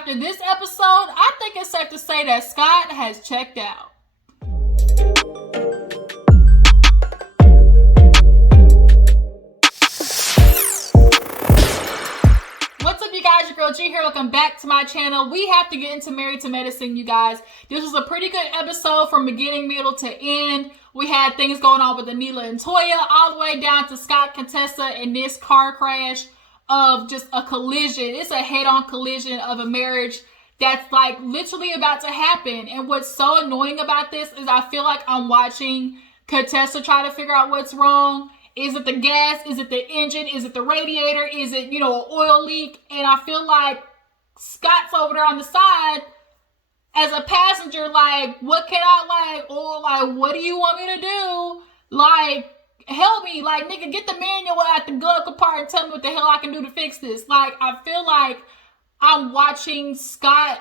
after this episode, I think it's safe to say that Scott has checked out. What's up, you guys? Your girl G here. Welcome back to my channel. We have to get into Married to Medicine, you guys. This was a pretty good episode from beginning, middle to end. We had things going on with Anila and Toya, all the way down to Scott, Contessa, and this car crash of just a collision. It's a head-on collision of a marriage that's like literally about to happen. And what's so annoying about this is I feel like I'm watching Contessa try to figure out what's wrong. Is it the gas? Is it the engine? Is it the radiator? Is it, an oil leak? And I feel like Scott's over there on the side as a passenger, like, what can I, what do you want me to do? Like, help me. Like, nigga, get the manual out the glove compartment and tell me what the hell I can do to fix this. Like, I feel like I'm watching Scott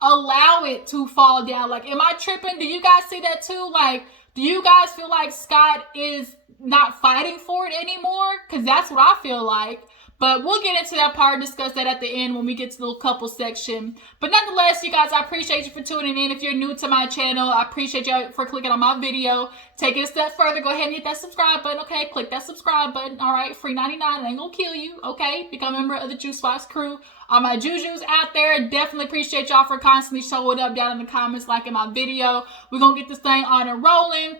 allow it to fall down. Like, am I tripping? Do you guys see that too? Like, do you guys feel like Scott is not fighting for it anymore? Because that's what I feel like. But we'll get into that part and discuss that at the end when we get to the little couple section. But nonetheless, you guys, I appreciate you for tuning in. If you're new to my channel, I appreciate you for clicking on my video. Take it a step further. Go ahead and hit that subscribe button, okay? Click that subscribe button, all right? Free 99. It ain't gonna kill you, okay? Become a member of the Juice Box crew. All my Jujus out there, definitely appreciate y'all for constantly showing up down in the comments, liking my video. We're gonna get this thing on and rolling.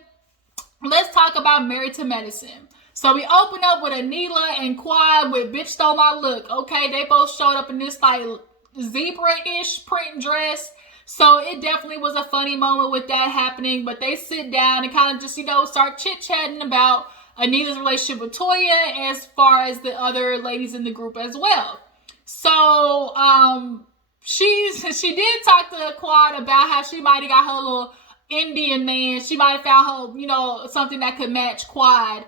Let's talk about Married to Medicine. So we open up with Anila and Quad with Bitch Stole My Look. Okay, they both showed up in this like zebra-ish print dress. So it definitely was a funny moment with that happening. But they sit down and kind of just, start chit-chatting about Anila's relationship with Toya as far as the other ladies in the group as well. So she did talk to Quad about how she might have got her little Indian man. She might have found her, something that could match Quad.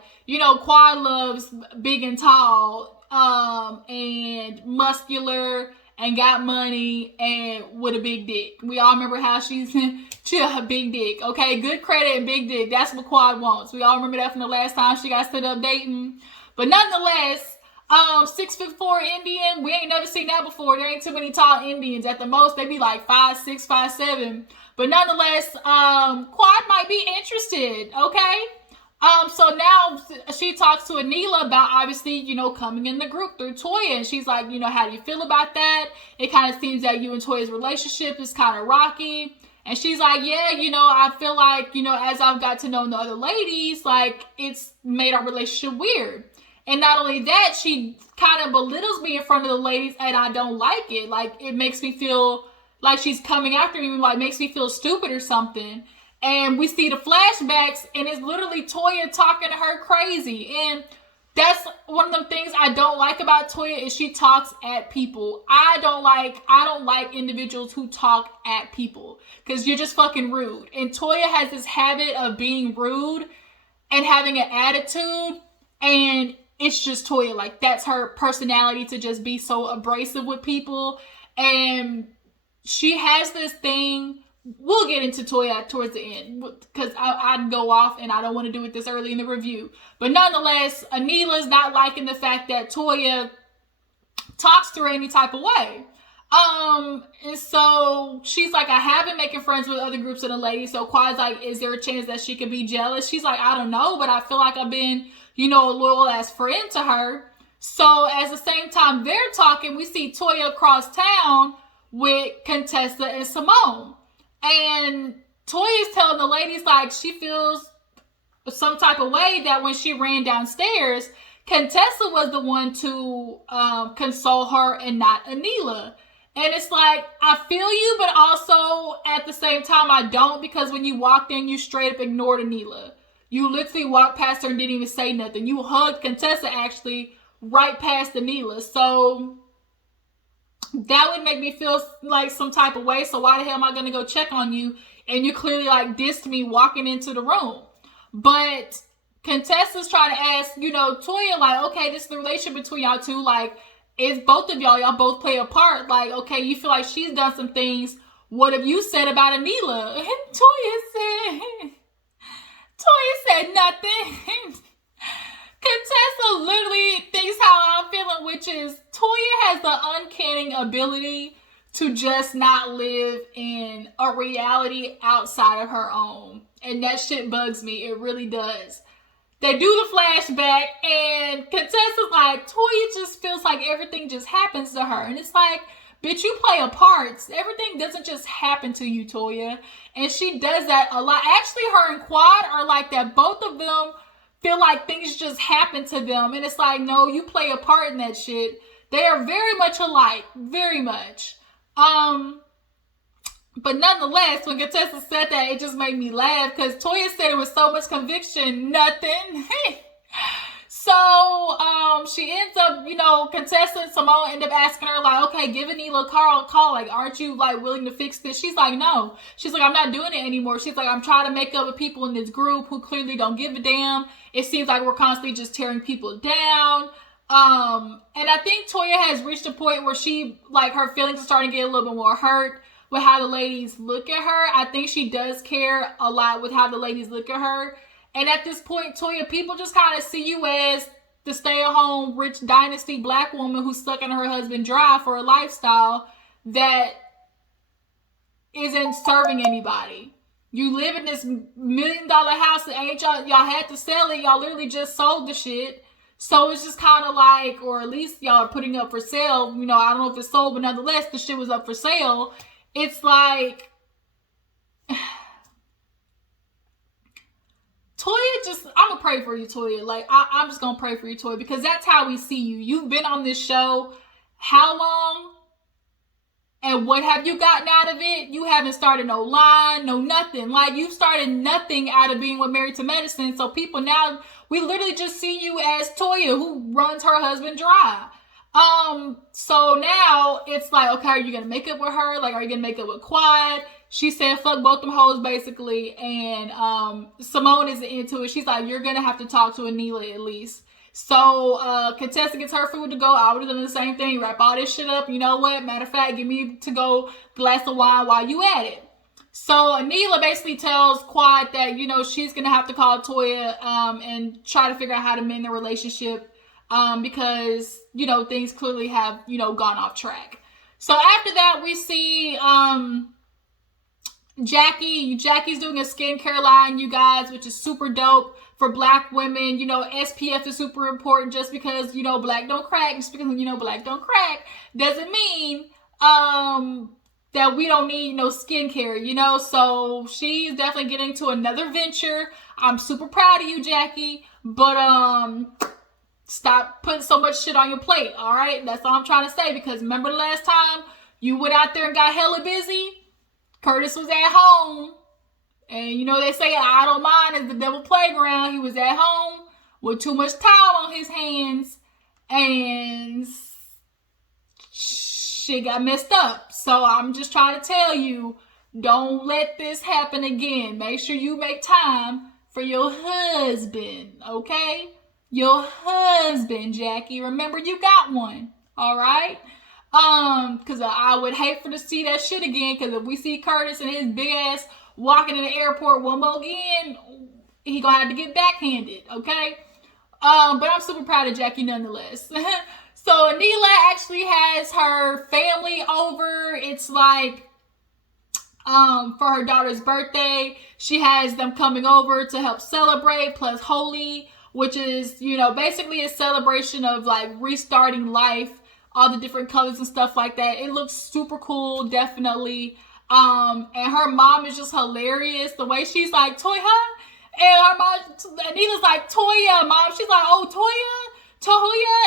Quad loves big and tall, and muscular, and got money, and with a big dick. We all remember how she a big dick, okay? Good credit and big dick. That's what Quad wants. We all remember that from the last time she got stood up dating. But nonetheless, 6'4" Indian, we ain't never seen that before. There ain't too many tall Indians. At the most, they be like 5'6", 5'7". But nonetheless, Quad might be interested, okay? So now she talks to Anila about obviously, coming in the group through Toya. And she's like, how do you feel about that? It kind of seems that you and Toya's relationship is kind of rocky. And she's like, yeah, I feel like, as I've got to know the other ladies, like, it's made our relationship weird. And not only that, she kind of belittles me in front of the ladies, and I don't like it. Like, it makes me feel like she's coming after me, like, makes me feel stupid or something. And we see the flashbacks, and it's literally Toya talking to her crazy. And that's one of the things I don't like about Toya is she talks at people. I don't like individuals who talk at people because you're just fucking rude. And Toya has this habit of being rude and having an attitude, and it's just Toya. Like, that's her personality, to just be so abrasive with people. And she has this thing. We'll get into Toya towards the end because I'd go off and I don't want to do it this early in the review. But nonetheless, Anila's not liking the fact that Toya talks to her any type of way. And so she's like, I have been making friends with other groups of the ladies. So Quad's like, is there a chance that she could be jealous? She's like, I don't know, but I feel like I've been, a loyal ass friend to her. So at the same time they're talking, we see Toya across town with Contessa and Simone. And Toya's telling the ladies, like, she feels some type of way that when she ran downstairs, Contessa was the one to console her and not Anila. And it's like, I feel you, but also at the same time, I don't, because when you walked in, you straight up ignored Anila. You literally walked past her and didn't even say nothing. You hugged Contessa, actually, right past Anila. So that would make me feel like some type of way. So why the hell am I going to go check on you? And you clearly like dissed me walking into the room. But Contessa's trying to ask, Toya, like, okay, this is the relationship between y'all two. Like, it's both of y'all both play a part. Like, okay, you feel like she's done some things. What have you said about Anila? And Toya said nothing. Contessa literally thinks how I'm feeling, which is Toya has the uncanny ability to just not live in a reality outside of her own. And that shit bugs me. It really does. They do the flashback, and Contessa's like, Toya just feels like everything just happens to her. And it's like, bitch, you play a part. Everything doesn't just happen to you, Toya. And she does that a lot. Actually, her and Quad are like that. Both of them feel like things just happen to them. And it's like, no, you play a part in that shit. They are very much alike. Very much. But nonetheless, when Contessa said that, it just made me laugh because Toya said it with so much conviction, nothing. So, she ends up, Contessa and Simone end up asking her, like, okay, give Anila a call. Like, aren't you, like, willing to fix this? She's like, no. She's like, I'm not doing it anymore. She's like, I'm trying to make up with people in this group who clearly don't give a damn. It seems like we're constantly just tearing people down. And I think Toya has reached a point where she, like, her feelings are starting to get a little bit more hurt with how the ladies look at her. I think she does care a lot with how the ladies look at her. And at this point, Toya, people just kind of see you as the stay-at-home, rich, dynasty black woman who's sucking her husband dry for a lifestyle that isn't serving anybody. You live in this $1 million house that ain't y'all had to sell it. Y'all literally just sold the shit. So it's just kind of like, or at least y'all are putting up for sale. I don't know if it's sold, but nonetheless, the shit was up for sale. It's like, Toya, I'm going to pray for you, Toya. Like, I'm just going to pray for you, Toya, because that's how we see you. You've been on this show how long? And what have you gotten out of it? You haven't started no line, no nothing. Like, you started nothing out of being with Married to Medicine. So people now, we literally just see you as Toya, who runs her husband dry. So now it's like, okay, are you gonna make up with her? Like, are you gonna make up with Quad? She said, fuck both them hoes, basically. And Simone isn't into it. She's like, you're gonna have to talk to Anila at least. So Contessa gets her food to go. I would have done the same thing. Wrap all this shit up. You know what? Matter of fact, give me to go glass of wine while you at it. So Anila basically tells Quad that, she's gonna have to call Toya and try to figure out how to mend the relationship. Because, things clearly have, gone off track. So after that, we see Jackie. Jackie's doing a skincare line, you guys, which is super dope for black women. SPF is super important. Just because, black don't crack, just because, black don't crack, doesn't mean that we don't need skincare, So she's definitely getting to another venture. I'm super proud of you, Jackie. But stop putting so much shit on your plate, all right? That's all I'm trying to say, because remember the last time you went out there and got hella busy? Curtis was at home. And, they say idle mind is the devil playground. He was at home with too much time on his hands. And shit got messed up. So I'm just trying to tell you, don't let this happen again. Make sure you make time for your husband, okay? Your husband, Jackie. Remember, you got one. All right? Because I would hate to see that shit again. Because if we see Curtis and his big ass walking in the airport one more again, he gonna have to get backhanded. Okay? But I'm super proud of Jackie nonetheless. So Anila actually has her family over. It's like for her daughter's birthday. She has them coming over to help celebrate, plus Holi, which is, basically a celebration of like restarting life, all the different colors and stuff like that. It looks super cool, definitely. And her mom is just hilarious. The way she's like, Toya? And her mom, Anila's like, Toya, mom. She's like, oh, Toya?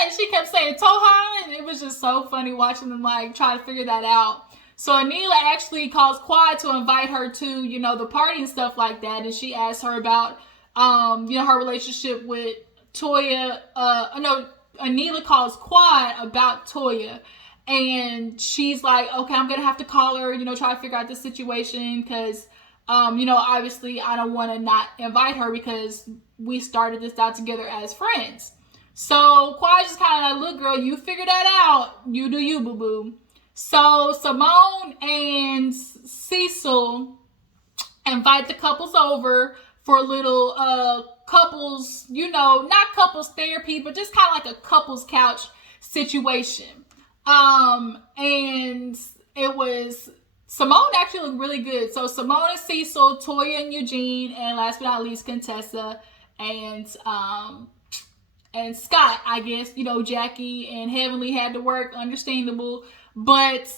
And she kept saying Toha. And it was just so funny watching them like try to figure that out. So Anila actually calls Quad to invite her to, the party and stuff like that. And she asked her about her relationship with Toya. Anila calls Quad about Toya. And she's like, okay, I'm going to have to call her, try to figure out the situation. Because, obviously I don't want to not invite her because we started this out together as friends. So Quad just kind of like, look, girl, you figure that out. You do you, boo-boo. So Simone and Cecil invite the couples over for a little couples, not couples therapy, but just kind of like a couples couch situation. And it was, Simone actually looked really good. So Simone and Cecil, Toya and Eugene, and last but not least, Contessa and Scott, I guess. Jackie and Heavenly had to work, understandable. But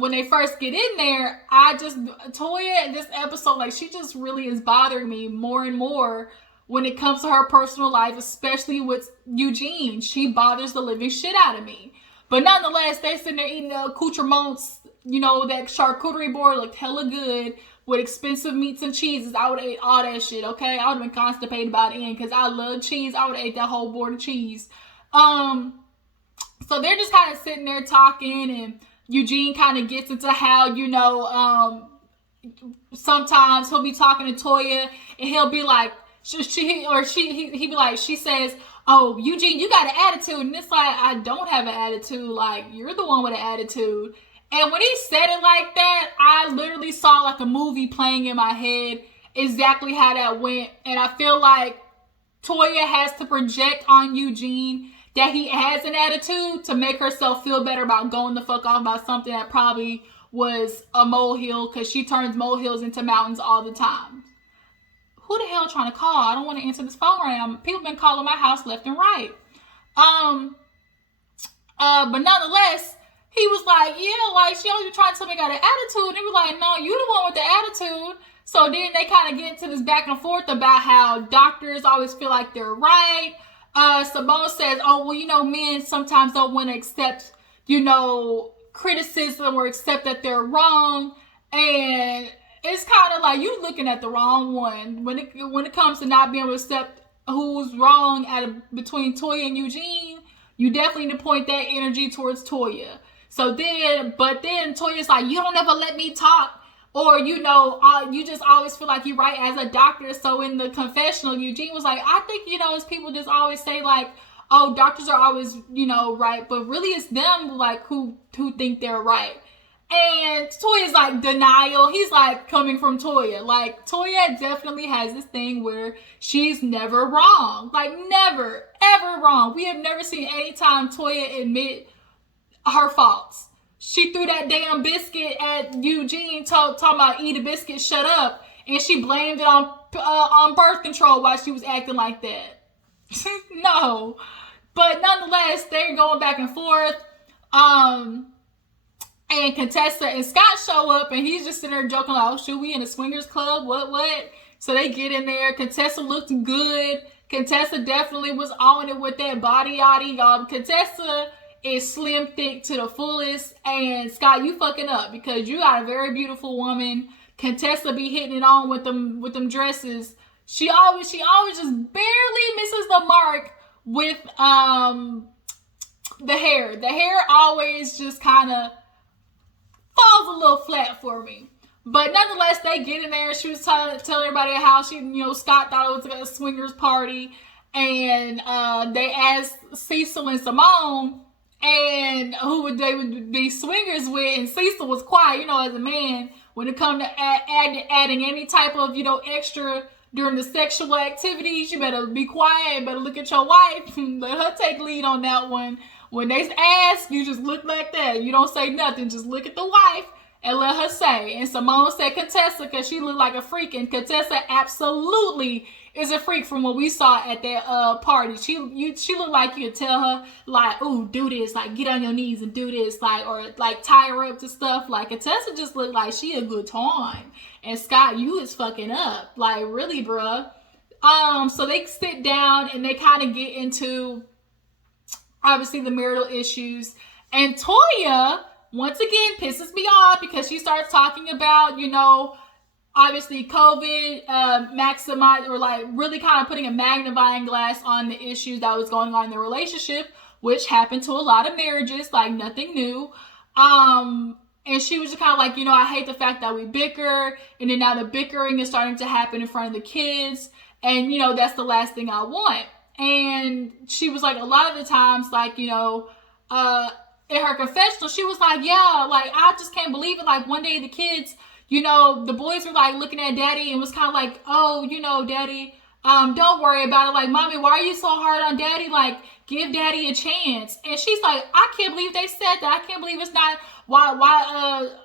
when they first get in there, Toya in this episode, like, she just really is bothering me more and more when it comes to her personal life, especially with Eugene. She bothers the living shit out of me. But nonetheless, they sitting there eating the accoutrements, that charcuterie board looked hella good with expensive meats and cheeses. I would have ate all that shit, okay? I would have been constipated by the end because I love cheese. I would have ate that whole board of cheese. So they're just kind of sitting there talking, and Eugene kind of gets into how, sometimes he'll be talking to Toya and he'll be like, he'd be like, she says, "Oh, Eugene, you got an attitude." And it's like, I don't have an attitude. Like, you're the one with an attitude. And when he said it like that, I literally saw like a movie playing in my head exactly how that went. And I feel like Toya has to project on Eugene that he has an attitude to make herself feel better about going the fuck off about something that probably was a molehill, because she turns molehills into mountains all the time. Who the hell trying to call? I don't want to answer this phone right now. People been calling my house left and right. But nonetheless, he was like, yeah, like, she always trying to tell me I got an attitude. And he was like, no, you the one with the attitude. So then they kind of get into this back and forth about how doctors always feel like they're right. Simone says, oh, well, men sometimes don't want to accept, criticism or accept that they're wrong. And it's kind of like you looking at the wrong one when it comes to not being able to accept who's wrong between Toya and Eugene. You definitely need to point that energy towards Toya. But then Toya's like, you don't ever let me talk, or you just always feel like you're right as a doctor. So in the confessional, Eugene was like, I think as people just always say like, oh, doctors are always right, but really it's them like who think they're right. And Toya's like denial. He's like coming from Toya. Like, Toya definitely has this thing where she's never wrong. Like, never, ever wrong. We have never seen any time Toya admit her faults. She threw that damn biscuit at Eugene, talking about eat a biscuit, shut up. And she blamed it on birth control while she was acting like that. No. But nonetheless, they're going back and forth. And Contessa and Scott show up, and he's just sitting there joking like, oh, should we in a swingers club? What? So they get in there. Contessa looked good. Contessa definitely was on it with that body yaddy, y'all. Contessa is slim thick to the fullest. And Scott, you fucking up because you got a very beautiful woman. Contessa be hitting it on with them dresses. She always just barely misses the mark with the hair. The hair always just kind of falls a little flat for me. But nonetheless, they get in there. She was telling everybody how Scott thought it was a swingers party. And they asked Cecil and Simone and who they would be swingers with. And Cecil was quiet, as a man, when it comes to adding any type of, extra during the sexual activities. You better be quiet. Better look at your wife. Let her take lead on that one. When they ask, you just look like that. You don't say nothing. Just look at the wife and let her say. And Simone said Contessa because she looked like a freak. And Contessa absolutely is a freak from what we saw at that party. She looked like you could tell her, like, ooh, do this. Like, get on your knees and do this. Like, or like tie her up to stuff. Like, Contessa just looked like she a good time. And Scott, you is fucking up. Like, really, bruh. So they sit down and they kind of get into obviously the marital issues. And Toya, once again, pisses me off because she starts talking about, obviously COVID, maximize, or like really kind of putting a magnifying glass on the issues that was going on in the relationship, which happened to a lot of marriages, like nothing new. And she was just kind of like, I hate the fact that we bicker, and then now the bickering is starting to happen in front of the kids. And, that's the last thing I want. And she was like, a lot of the times, like, in her confessional, she was like, yeah, like, I just can't believe it. Like, one day the kids, the boys were like looking at daddy and was kind of like, oh, daddy, don't worry about it. Like, mommy, why are you so hard on daddy? Like, give daddy a chance. And she's like, I can't believe they said that. I can't believe it's not,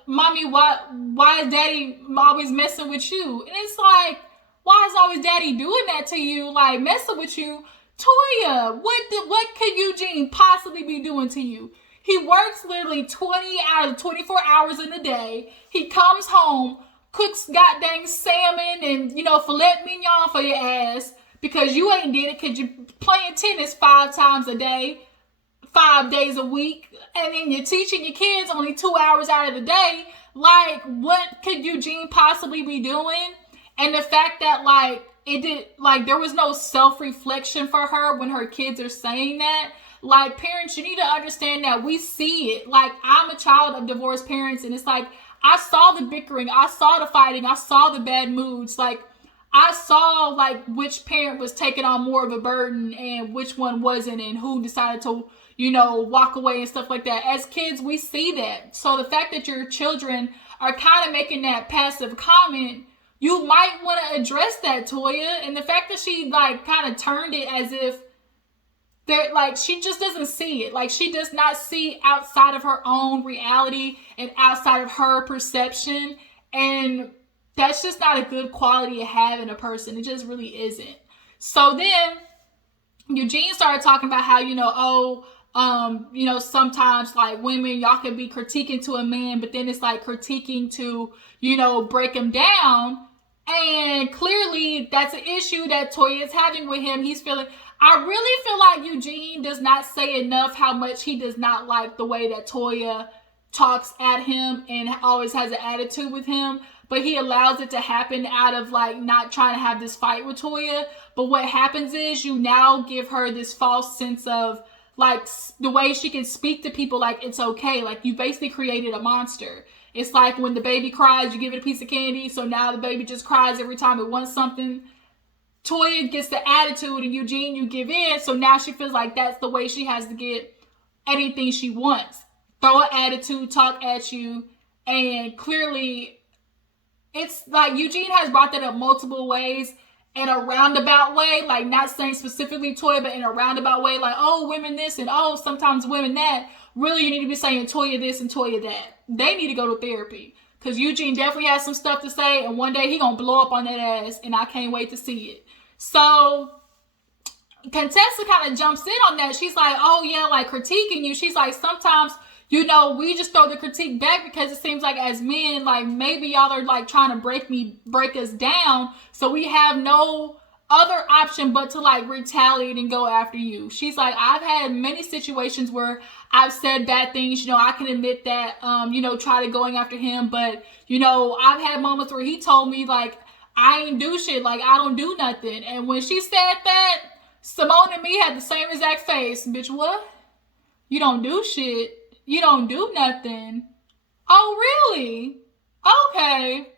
mommy, why is daddy always messing with you? And it's like, why is always daddy doing that to you? Like, messing with you? Toya, what could Eugene possibly be doing to you? He works literally 20 out of 24 hours in a day. He comes home, cooks goddamn salmon and, filet mignon for your ass because you ain't did it because you're playing tennis 5 times a day, 5 days a week, and then you're teaching your kids only 2 hours out of the day. Like, what could Eugene possibly be doing? And the fact that, there was no self-reflection for her when her kids are saying that. Like, parents, you need to understand that we see it. Like, I'm a child of divorced parents, and it's like, I saw the bickering, I saw the fighting, I saw the bad moods. Like, I saw, which parent was taking on more of a burden and which one wasn't, and who decided to, walk away and stuff like that. As kids, we see that. So the fact that your children are kind of making that passive comment, you might want to address that, Toya. And the fact that she, kind of turned it as if she just doesn't see it. Like, she does not see outside of her own reality and outside of her perception. And that's just not a good quality to have in a person. It just really isn't. So then Eugene started talking about how, sometimes women, y'all can be critiquing to a man, but then it's critiquing to, break him down. And clearly that's an issue that Toya is having with him. I really feel like Eugene does not say enough how much he does not like the way that Toya talks at him and always has an attitude with him. But he allows it to happen out of not trying to have this fight with Toya. But what happens is you now give her this false sense of the way she can speak to people it's okay. You basically created a monster. It's like when the baby cries, you give it a piece of candy. So now the baby just cries every time it wants something. Toya gets the attitude and Eugene, you give in. So now she feels like that's the way she has to get anything she wants. Throw an attitude, talk at you. And clearly it's Eugene has brought that up multiple ways in a roundabout way. Not saying specifically Toya, but in a roundabout way. Oh, women this and oh, sometimes women that. Really, you need to be saying Toya this and Toya that. They need to go to therapy. Because Eugene definitely has some stuff to say. And one day he going to blow up on that ass. And I can't wait to see it. So Contessa kind of jumps in on that. She's like, oh yeah, critiquing you. She's like, sometimes, we just throw the critique back because it seems like as men, maybe y'all are trying to break us down. So we have no other option but to retaliate and go after you. She's like, I've had many situations where I've said bad things. I can admit that, try to going after him. But, I've had moments where he told me I ain't do shit. I don't do nothing. And when she said that, Simone and me had the same exact face. Bitch, what? You don't do shit. You don't do nothing. Oh, really? Okay.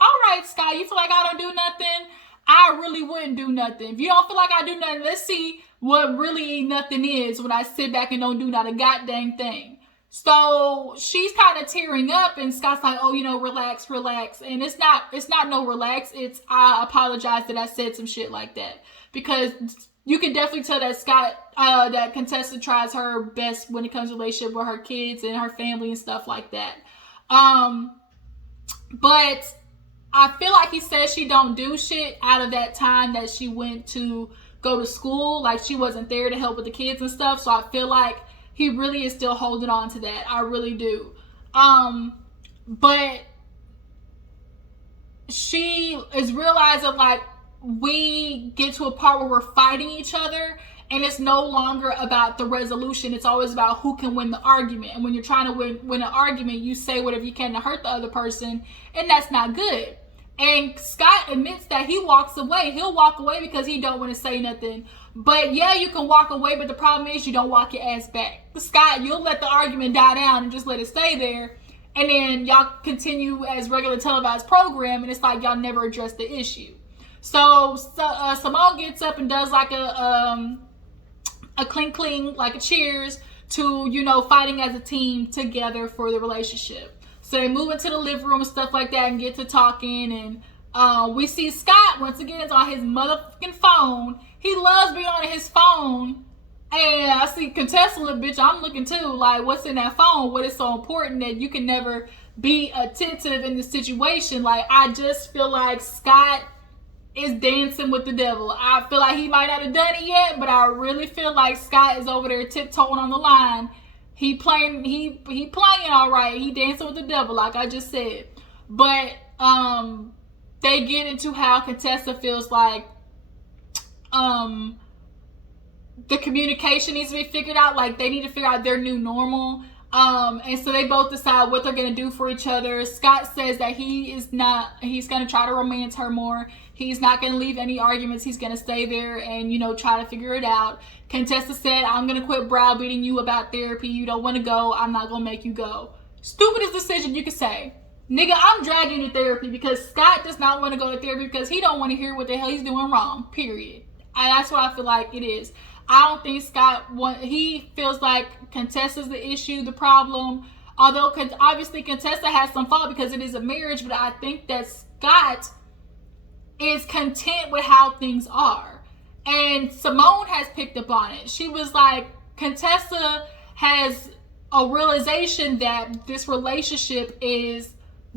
All right, Sky. You feel like I don't do nothing? I really wouldn't do nothing. If you don't feel like I do nothing, let's see what really nothing is when I sit back and don't do not a goddamn thing. So she's kind of tearing up and Scott's like, oh, relax. And it's not no relax. It's, I apologize that I said some shit like that. Because you can definitely tell that that Contessa tries her best when it comes to relationship with her kids and her family and stuff like that. But I feel like he says she don't do shit out of that time that she went to go to school. She wasn't there to help with the kids and stuff. So I feel like he really is still holding on to that. I really do. But she is realizing we get to a part where we're fighting each other and it's no longer about the resolution. It's always about who can win the argument. And when you're trying to win an argument, you say whatever you can to hurt the other person, and that's not good. And Scott admits that he walks away. He'll walk away because he don't want to say nothing. But yeah, you can walk away, but the problem is you don't walk your ass back. Scott, you'll let the argument die down and just let it stay there. And then y'all continue as regular televised program, and it's y'all never address the issue. So Simone gets up and does a clink clink, a cheers to, fighting as a team together for the relationship. So they move into the living room and stuff like that and get to talking, and We see Scott once again is on his motherfucking phone. He loves being on his phone. And I see Contessa, little bitch, I'm looking too. Like, what's in that phone? What is so important that you can never be attentive in the situation? Like, I just feel like Scott is dancing with the devil. I feel like he might not have done it yet, but I really feel like Scott is over there tiptoeing on the line. He playing all right. He dancing with the devil, like I just said. But they get into how Contessa feels like the communication needs to be figured out. Like, they need to figure out their new normal. And so they both decide what they're going to do for each other. Scott says that he's going to try to romance her more. He's not going to leave any arguments. He's going to stay there and, try to figure it out. Contessa said, I'm going to quit browbeating you about therapy. You don't want to go. I'm not going to make you go. Stupidest decision you could say. Nigga, I'm dragging you to therapy because Scott does not want to go to therapy because he don't want to hear what the hell he's doing wrong. Period. And that's what I feel like it is. I don't think he feels like Contessa's the issue, the problem. Although obviously Contessa has some fault because it is a marriage, but I think that Scott is content with how things are. And Simone has picked up on it. She was like, Contessa has a realization that this relationship is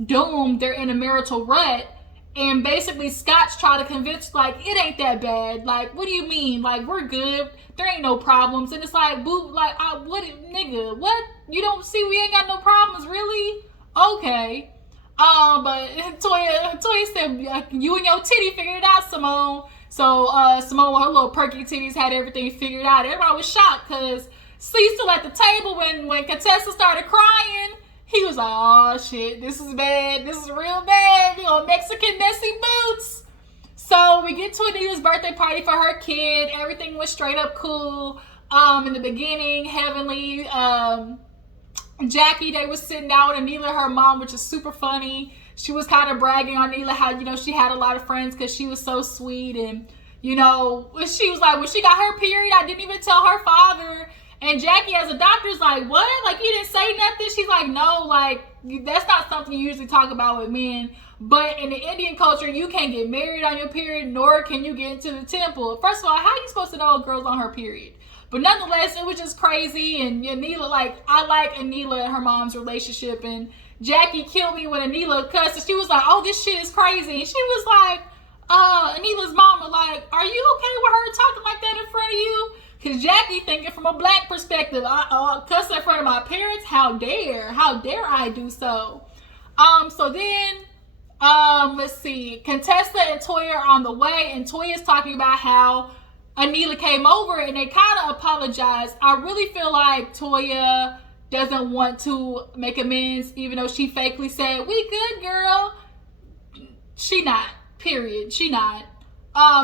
doomed. They're in a marital rut. And basically Scott's trying to convince, like, it ain't that bad. Like, what do you mean? Like, we're good. There ain't no problems. And it's like, boo, like, nigga, what? You don't see we ain't got no problems, really? Okay. But Toya said, you and your titty figured it out, Simone. So, Simone with her little perky titties had everything figured out. Everybody was shocked because Cecil at the table when Contessa started crying, he was like, oh shit, this is bad. This is real bad. We on Mexican messy boots. So we get to Anita's birthday party for her kid. Everything was straight up cool. In the beginning, Heavenly, Jackie, they was sitting down with Anila, her mom, which is super funny. She was kind of bragging on Anila how, she had a lot of friends because she was so sweet. And, she was like, when she got her period, I didn't even tell her father. And Jackie, as a doctor's like, what? Like, you didn't say nothing? She's like, no, like, that's not something you usually talk about with men. But in the Indian culture, you can't get married on your period, nor can you get into the temple. First of all, how are you supposed to know a girl's on her period? But nonetheless, it was just crazy. And Anila, like, I like Anila and her mom's relationship. And Jackie killed me when Anila cussed. And she was like, oh, this shit is crazy. And she was like, Anila's mama, like, are you okay with her talking like that in front of you? Because Jackie thinking from a black perspective, cuss in front of my parents? How dare I do so? So then, let's see. Contessa and Toya are on the way, and Toya's talking about how Anila came over and they kind of apologized. I really feel like Toya doesn't want to make amends, even though she fakely said, we good, girl. She not. Period. She not.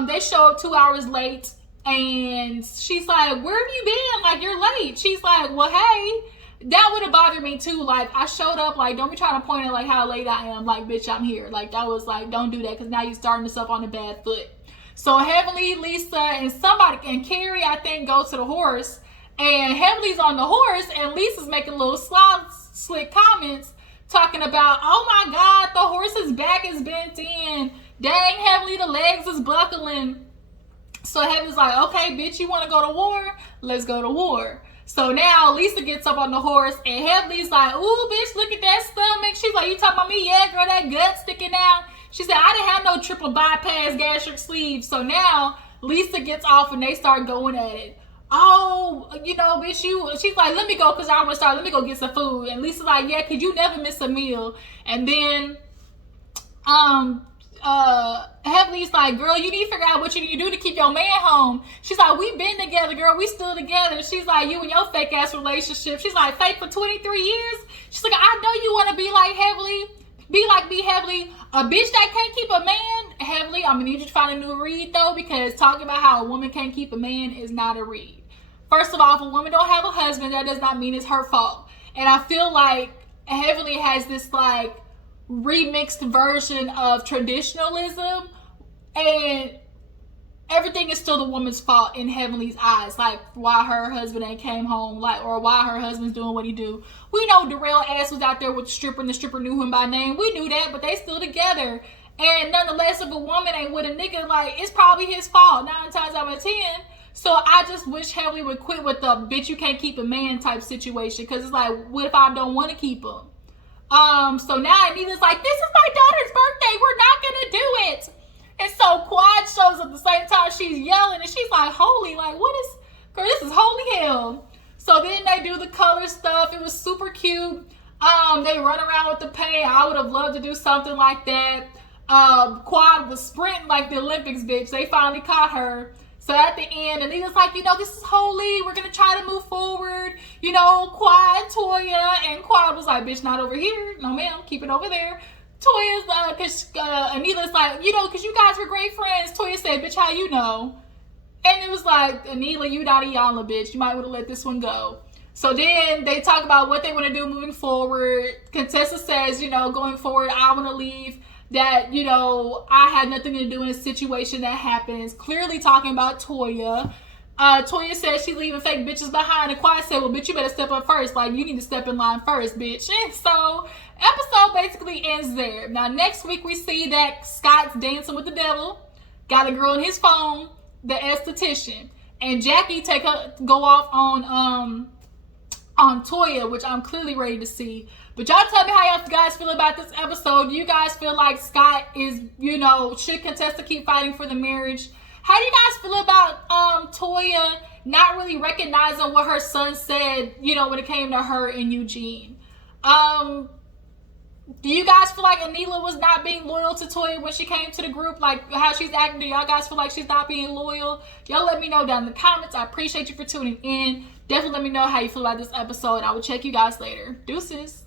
They show up 2 hours late. And she's like, where have you been? Like, you're late. She's like, well, hey, that would have bothered me too. Like, I showed up, like, don't be trying to point at, like, how late I am. Like, bitch, I'm here. Like, that was like, don't do that because now you're starting this up on a bad foot. So Heavenly, Lisa, and Carrie, I think, go to the horse. And Heavenly's on the horse, and Lisa's making little slick comments talking about, oh my God, the horse's back is bent in. Dang, Heavenly, the legs is buckling. So Heavenly's like, okay, bitch, you want to go to war? Let's go to war. So now Lisa gets up on the horse, and Heavenly's like, ooh, bitch, look at that stomach. She's like, you talking about me? Yeah, girl, that gut sticking out. She said, I didn't have no triple bypass gastric sleeve. So now Lisa gets off, and they start going at it. Oh, bitch, she's like, let me go, because I want to start. Let me go get some food. And Lisa's like, yeah, because you never miss a meal. And then, Heavenly's like, girl, you need to figure out what you need to do to keep your man home. She's like, we been together, girl. We still together. She's like, you and your fake ass relationship. She's like, fake for 23 years? She's like, I know you want to be like Heavenly. Be like me, Heavenly. A bitch that can't keep a man, Heavenly, I'm going to need you to find a new read, though, because talking about how a woman can't keep a man is not a read. First of all, if a woman don't have a husband, that does not mean it's her fault. And I feel like Heavenly has this, like, remixed version of traditionalism, and everything is still the woman's fault in Heavenly's eyes. Like, why her husband ain't came home, like, or why her husband's doing what he do. We know Darrell ass was out there with the stripper, and the stripper knew him by name. We knew that, but they still together. And nonetheless, if a woman ain't with a nigga, like, it's probably his fault 9 times out of 10. So I just wish Holi would quit with the bitch you can't keep a man type situation. Because it's like, what if I don't want to keep him? So now Anita's like, this is my daughter's birthday. We're not going to do it. And so Quad shows up at the same time she's yelling. And she's like, Holi, like, what is, girl, this is holy hell. So then they do the color stuff. It was super cute. They run around with the paint. I would have loved to do something like that. Quad was sprinting like the Olympics, bitch. They finally caught her. So at the end, and he was like, you know, this is Holi. We're going to try to move forward. You know, Quad, Toya. And Quad was like, bitch, not over here. No, ma'am. Keep it over there. Toya's, because Anita's like, you know, because you guys were great friends. Toya said, bitch, how you know? And it was like, Anila, you not a Yana, bitch. You might want to let this one go. So then they talk about what they want to do moving forward. Contessa says, you know, going forward, I want to leave. That, you know, I had nothing to do in a situation that happens. Clearly talking about Toya. Toya says she's leaving fake bitches behind. And Quad said, well, bitch, you better step up first. Like, you need to step in line first, bitch. And so, episode basically ends there. Now, next week we see that Scott's dancing with the devil. Got a girl on his phone, the esthetician. And Jackie go off on Toya, which I'm clearly ready to see. But y'all tell me how y'all guys feel about this episode. Do you guys feel like Scott is, you know, should Contessa keep fighting for the marriage? How do you guys feel about Toya not really recognizing what her son said, you know, when it came to her and Eugene? Do you guys feel like Anila was not being loyal to Toya when she came to the group? Like, how she's acting? Do y'all guys feel like she's not being loyal? Y'all let me know down in the comments. I appreciate you for tuning in. Definitely let me know how you feel about this episode. I will check you guys later. Deuces.